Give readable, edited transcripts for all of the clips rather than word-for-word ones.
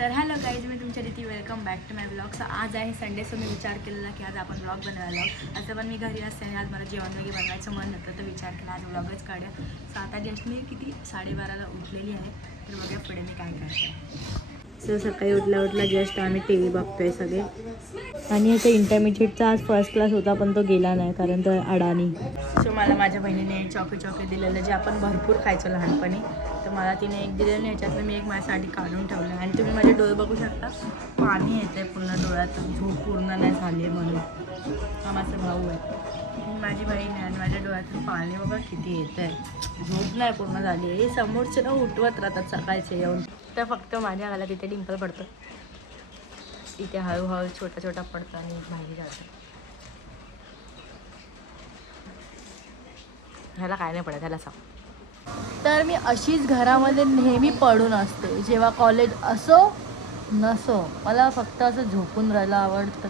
तर hello guys, मी तुमच्या रीती welcome back to my blog. So आज आहे संडे, सो मी विचार केलेला की आज आपण ब्लॉग बनवायला. असं पण मी घरी असते आज मला जेवण वगैरे बनवायचं मन होतं, तर विचार केला आज ब्लॉगच काढूया. सो आता जस्ट मी किती 12:30ला उठलेली आहे, तर बघा पुढे मी काय करते. सो सकाळी उठल्या जस्ट आम्ही टी व्ही बघतोय सगळे. आणि याचा इंटरमिजिएटचा आज फर्स्ट क्लास होता, पण तो गेला नाही कारण तो अडाणी. सो मला माझ्या बहिणीने चॉकलेट दिलेलं, जे आपण भरपूर खायचो लहानपणी. तर मला तिने एक दिलेलं, ह्याच्यातलं मी एक माझ्यासाठी काढून ठेवलं. आणि तुम्ही माझे डोळे बघू शकता, पाणी येतं आहे पूर्ण डोळ्यात, झोप पूर्ण नाही झाली आहे म्हणून. हा माझा भाऊ आहे, माझी बहीण आहे, आणि माझ्या डोळ्यातून पाणी बघा किती येतं आहे. झोप नाही पूर्ण झाली आहे. हे समोरचे ना उठवत राहतात सकाळचे येऊन. तर फक्त माझ्या गाला तिथे डिंपल पडतं, इथे हळूहळू छोटा छोटा पडतं आणि बाहेर जातं. ह्याला काय नाही पडत, ह्याला सांग. तर मी अशीच घरामध्ये नेहमी पडून असते, जेव्हा कॉलेज असो नसो. मला फक्त असं झोपून राहायला आवडतं.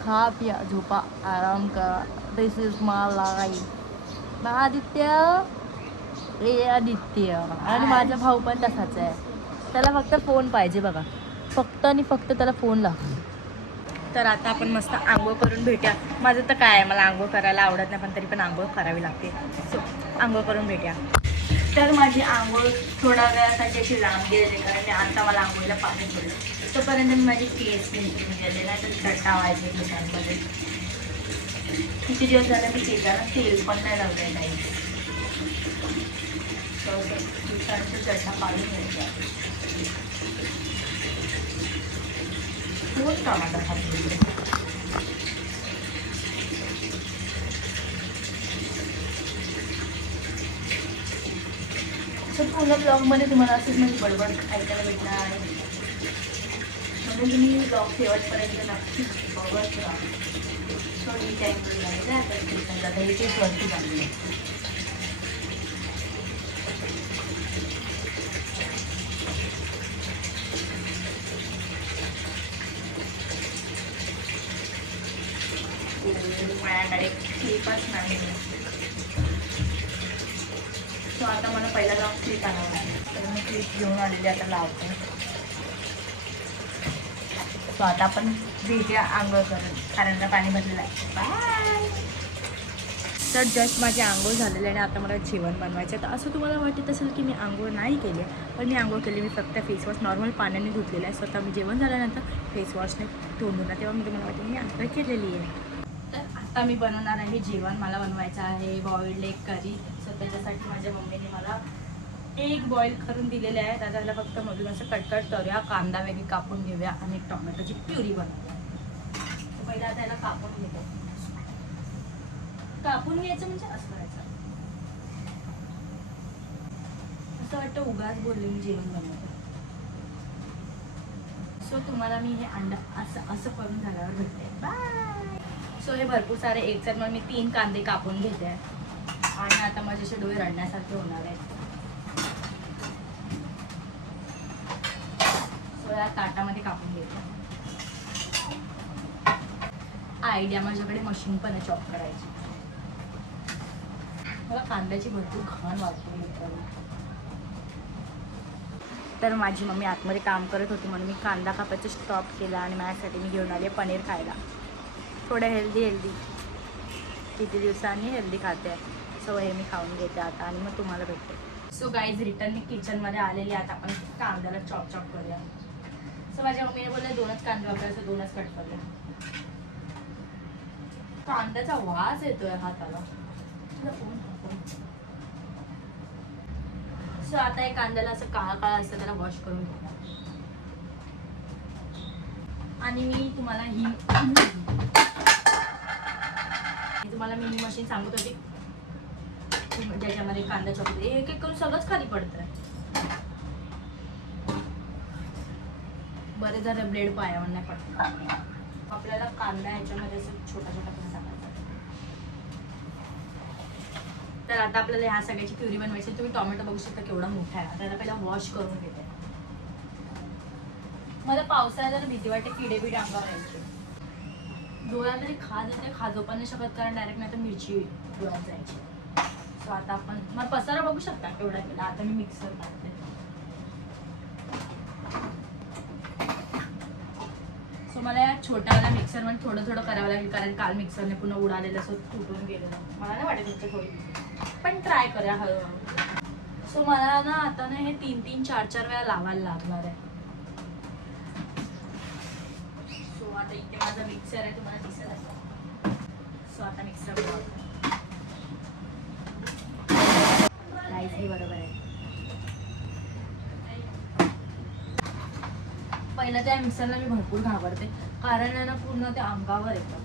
खा पिया झोपा आराम करा, दिस इज माय लाईफ. आदित्य, ए आदित्य. आणि माझा भाऊ पण तसाच आहे, त्याला फक्त फोन पाहिजे बघा, फक्त आणि फक्त त्याला फोन लागतो. तर आता आपण मस्त आंघोळ करून भेटूया. माझं तर काय आहे, मला आंघोळ करायला आवडत नाही, पण तरी पण आंघोळ करावी लागते. सो आंघोळ करून भेटूया. तर माझी आंघोळ थोडा वेळासाठी अशी लांब गेलेली, कारण मी आता मला आंघोळीला पाणी पडलं. तोपर्यंत मी माझी केस गेले नाही तर चट्टा व्हायचे केसांमध्ये. किती दिवस झाले मी केसांना तेल पण नाही लावलं नाही. केसांची चट्टा पाडून घ्यायचा. खूप टमाटा खातो. सो पूर्ण ब्लॉगमध्ये तुम्हाला असंच म्हणजे बडबड ऐकायला भेटणार आहे, म्हणून तुम्ही ब्लॉग शेवटपर्यंत नक्कीच बघत राहा. सो ही टाईम झालेला आहे, आता हे तेच वरती झालेलं आहे. माझ्याकडे क्लिपच नाही. सो आता मला पहिला जाऊन क्लिप आणावं लागेल, तर मी क्लिप घेऊन आलेली आता लावते. सो आता आपण भेटूया आंघोळ करून, कारण का पाणी भरलेलं आहे. बाय. तर जस्ट माझी आंघोळ झालेली आणि आता मला जेवण बनवायचं आहे. तर असं तुम्हाला वाटत असेल की मी आंघोळ नाही केली, पण मी आंघोळ केली. मी फक्त फेसवॉश नॉर्मल पाण्याने धुतलेलं आहे. स्वतः मी जेवण झाल्यानंतर फेसवॉशने धुवून ना, तेव्हा मी तुम्हाला वाटतं मी आंघोळ केलेली आहे. तर आता मी बनवणार आहे जेवण. मला बनवायचं आहे बॉइल्ड एग करी. सो त्याच्यासाठी माझ्या मम्मीने मला एग बॉईल करून दिलेले आहे. आता त्याला फक्त मधून असं कटकट करूया, कांदा वगैरे कापून घेऊया आणि टोमॅटोची प्युरी बनवूया. तर पहिला आता याला कापून घेतो. कापून घ्यायचं म्हणजे असं करायचं. असं वाटतं उगाच बोलले मी जेवण बनवतो. सो तुम्हाला मी हे अंडा असं करून झाल्यावर भेटते. बाय. सो हे भरपूर सारे एगचं मग मी 3 कांदे कापून घेते आणि आता माझे असे डोळे रडण्यासारखे होणार आहेत. सो या ताटामध्ये कापून घेते. आयडिया, माझ्याकडे मशीन पण आहे चॉप करायची. मला कांद्याची भरपूर घाण वाटते. तर माझी मम्मी आतमध्ये काम करत होती म्हणून मी कांदा कापायचं स्टॉप केला आणि माझ्यासाठी मी घेऊन आले पनीर खायला. थोडं हेल्दी किती दिवसांनी हेल्दी खाते. सो हे मी खाऊन घेते आता आणि मग तुम्हाला भेटते. सो गाईज रिटर्न मी किचनमध्ये आलेली. आता आपण कांद्याला चॉप करूया. सो माझ्या मम्मीने बोलले 2च कांदे वापरायचे, 2च कट करूया. कांद्याचा वास येतोय हाताला. सो आता हे कांद्याला असं काळा असतं, त्याला वॉश करून घेऊया. आणि मी तुम्हाला ही मिनी मशीन सांगत होती ज्याच्यामध्ये कांदा चॉप होते. एक करून सगळंच खाली पडतंय. बरे जरा ब्लेड पायावर नाही पडत. आपल्याला कांदा ह्याच्यामध्ये असं छोटा करून टाकायचा. तर आता आपल्याला ह्या सगळ्याची प्युरी बनवायची. तुम्ही टोमॅटो बघू शकता केवढा मोठा आहे. त्याला पहिला वॉश करून घेते. मला पावसाळ्यात जरा भीती वाटते, किडे बिडे अंगावर यायचे. डोळ्यात तरी खाजो पण नाही शकत, कारण डायरेक्ट नाही तर मिरची डोळ्यात जायची. सो आता आपण मला पसारा बघू शकता केवढा केला. आता मी मिक्सर टाकते. मला या छोट्यावाला मिक्सरमध्ये थोडं थोडं करावं लागेल, कारण काल मिक्सरने पुन्हा उडालेलं असं तुटून गेलेलं. मला नाही वाटत तुमचं थोडी, पण ट्राय करा हळूहळू. सो मला ना आता ना हे 3-3, 4-4 वेळा लावायला लागणार आहे. सो आता इथे माझा मिक्सर आहे, तुम्हाला दिसत असेल. सो आता मिक्सर बरोबर आहे. पहिलं त्या मिक्सरला मी भरपूर घाबरते, कारण आहे ना पूर्ण ते अंगावर येतं.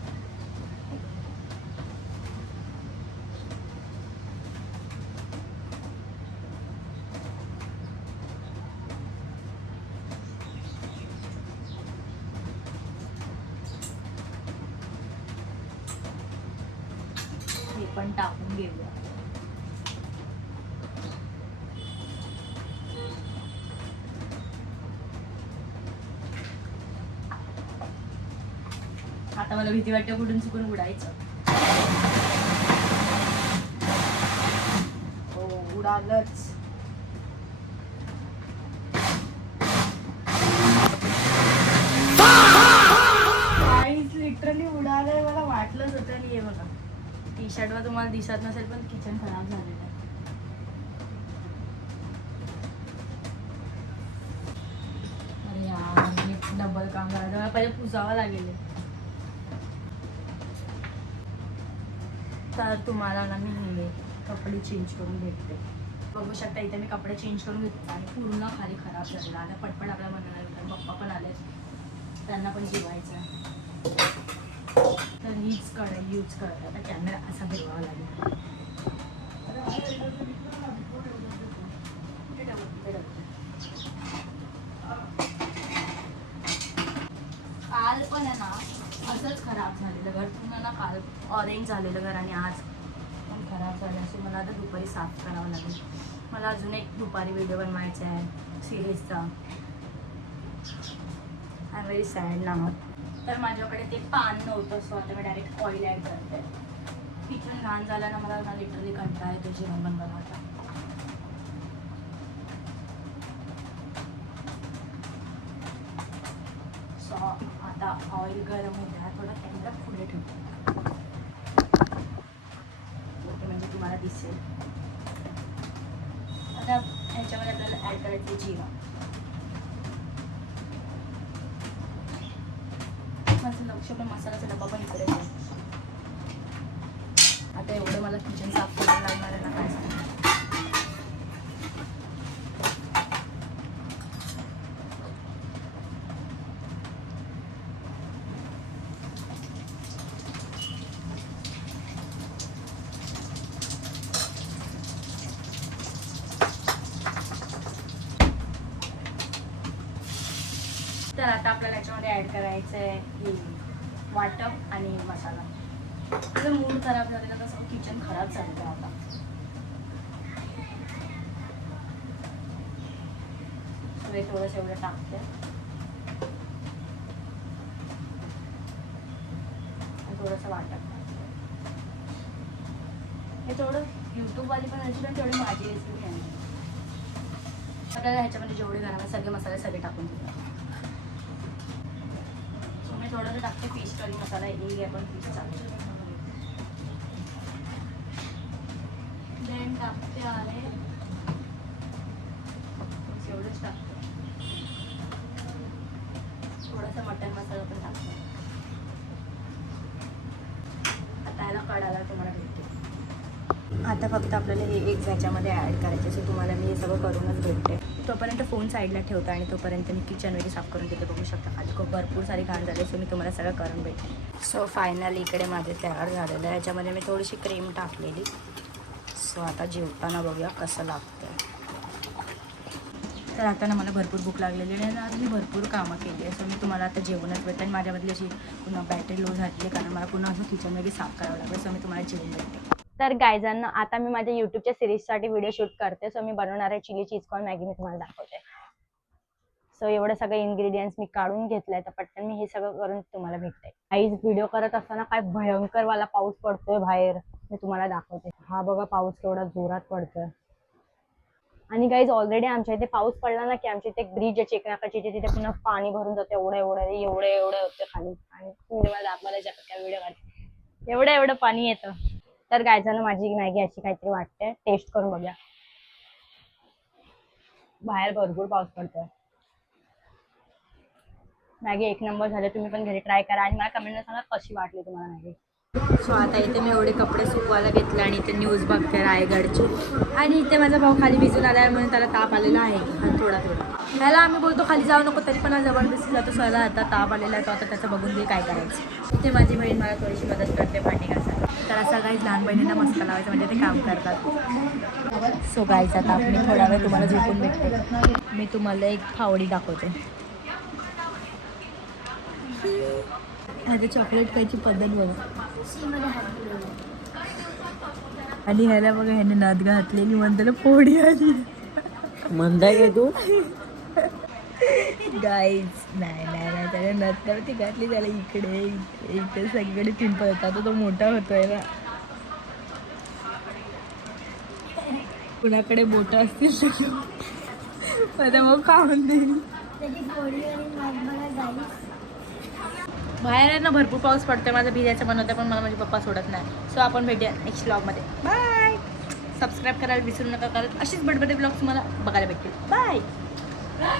हे पण टाकून घेऊया. आता मला भीती वाटते कुठून चुकून उडायचं. हो, उडालच. लिटरली उडालंय, मला वाटलंच होतं. आणि हे बघा, टी शर्टवर तुम्हाला दिसत नसेल पण किचन खराब झालेलं आहे. अरे यार, डबल काम झालं, मला पहिले पुसावं लागेल. तर तुम्हाला ना मी कपडे चेंज करून घेते. बघू शकता इथे मी कपडे चेंज करून घेतले आणि पूर्ण खाली खराब झालेला. आता पटपट आपल्या मनाला येतं. पप्पा पण आले, त्यांना पण जेवायचं आहे. तर हीच कढई यूज करत. आता कॅमेरा असा फिरवावा लागेल. काल पण आहे ना असंच खराब झालेलं घर पूर्ण ना. काल ऑरेंज झालेलं घर आणि आज पण खराब झालं. असे मला आता दुपारी साफ करावं लागेल. मला अजून एक दुपारी व्हिडिओ बनवायचा आहे सिरीजचा. आय एम व्हेरी सॅड ना. तर माझ्याकडे ते पान नव्हतं, सो आता मी डायरेक्ट ऑइल ॲड करते. किचन घाण झालं ना, मला लिटरली कंटाळा येतो जेवण बनवायला आता. सो आता ऑइल गरम होते, थोडं कॅमेरा पुढे ठेवतो म्हणजे तुम्हाला दिसेल. आता ह्याच्यामध्ये आपल्याला ॲड करायचं जिरा. माझं लक्ष पण मसाल्याचा डबा पण इकडे आहे. आता एवढं मला किचन साफ करायला लागणार आहे ना, काय सांगणार. तर आता आपल्याला याच्यामध्ये ॲड करायचं आहे वाटप आणि मसाला. जर मूड खराब झालेला तसं किचन खराब झालं आता. सगळे थोडंसं एवढं टाकते आणि थोडंसं वाटप टाकते. हे थोडं यूट्यूबवाली पण रेसिपी आणि तेवढी माझी रेसिपी आहे. आपल्याला ह्याच्यामध्ये जेवढे घरामध्ये सगळे मसाले सगळे टाकून देतात. मी थोडंसं टाकते फिश करी मसाला. एक आहे पण फिश चालू. देन टाकते आहे एवढंच टाकते. थोडासा मटन मसाला पण टाकते. आता याला कढायला तुम्हाला भेटते. आता फक्त आपल्याला हे एक ह्याच्यामध्ये ॲड करायचं. सो तुम्हाला मी हे सगळं करूनच भेटते. तोपर्यंत फोन साईडला ठेवता आणि तोपर्यंत मी किचन वगैरे साफ करून देते. बघू शकता खाली खूप भरपूर सारी घाण झाली. सो मी तुम्हाला सगळं करून भेटते. सो फायनली इकडे माझे तयार झालेलं आहे. याच्यामध्ये मी थोडीशी क्रीम टाकलेली. सो आता जेवताना बघूया कसं लागतं. तर आता ना मला भरपूर भूक लागलेली आहे आणि आज मी भरपूर कामं केली आहे. सो मी तुम्हाला आता जेवणच भेटते आणि माझ्यामधली अशी पुन्हा बॅटरी लो झाली, कारण मला पुन्हा असं किचन वगैरे साफ करावं लागलं. सो मी तुम्हाला जेवण भेटते. तर गायजांना आता मी माझ्या यूट्यूबच्या सिरीजसाठी व्हिडिओ शूट करते. सो मी बनवणार आहे चिली चीज कॉर्न मॅगी. मी तुम्हाला दाखवते. सो एवढे सगळे इन्ग्रेडियंट्स मी काढून घेतलंय. तर पटकन मी हे सगळं करून तुम्हाला भेटते. आईज व्हिडिओ करत असताना काय भयंकर वाला पाऊस पडतोय बाहेर. मी तुम्हाला दाखवते. हा बघा पाऊस केवढा जोरात पडतोय. आणि गाईज ऑलरेडी आमच्या इथे पाऊस पडला ना की आमच्या इथे एक ब्रिज आहे चेकनाकाची, तिथे पुन्हा पाणी भरून जातं. एवढं होतं खाली. आणि मला दाखवायला काय व्हिडिओ काढते, एवढं पाणी येतं. तर गायजांना माझी मॅगी अशी काहीतरी वाटते, टेस्ट करून बघूया. बाहेर भरपूर पाऊस पडतोय. मॅगी एक नंबर झाले. तुम्ही पण घरी ट्राय करा आणि मला कमेंटमध्ये सांगा कशी वाटली तुम्हाला मॅगी. सो आता इथे मी एवढे कपडे सुकवायला घेतले आणि इथे न्यूज बघते रायगडची. आणि इथे माझा भाऊ खाली भिजून आला आहे म्हणून त्याला ताप आलेला आहे थोडा. ह्याला आम्ही बोलतो खाली जाऊ नको, तरी पण जबरदस्ती जातो. स्वतः आता ताप आलेला आहे, तो आता त्याचं बघून घे काय करायचं. इथे माझी बहीण मला थोडीशी मदत करते भांडी घासायला. तर असं काही लहान बहिणींना मस्का लावायचं म्हणजे ते काम करतात. सो गाईचा ताप मी थोडा वेळ तुम्हाला झोपून भेटते. मी तुम्हाला एक फावडी दाखवते. ह्याचे चॉकलेट खायची पद्धत बघा. आणि ह्याला बघा, ह्याने नथ घातलेली म्हणताना फोडी आली. म्हणताय काय तू? गाईज नाही त्याने नथ नव्हती घातली, त्याला इकडे सगळीकडे पिंपल होता. तो मोठा होतोय ना. कुणाकडे बोटं असतील तर मग खाऊन देईल. बाहेर आहे ना भरपूर पाऊस पडतोय. माझं भिजायचं मन होतं पण मला माझे पप्पा सोडत नाही. सो आपण भेटूया नेक्स्ट ब्लॉगमध्ये. बाय. सबस्क्राईब करायला विसरू नका, कारण अशीच बडबडे ब्लॉग तुम्हाला बघायला भेटतील. बाय.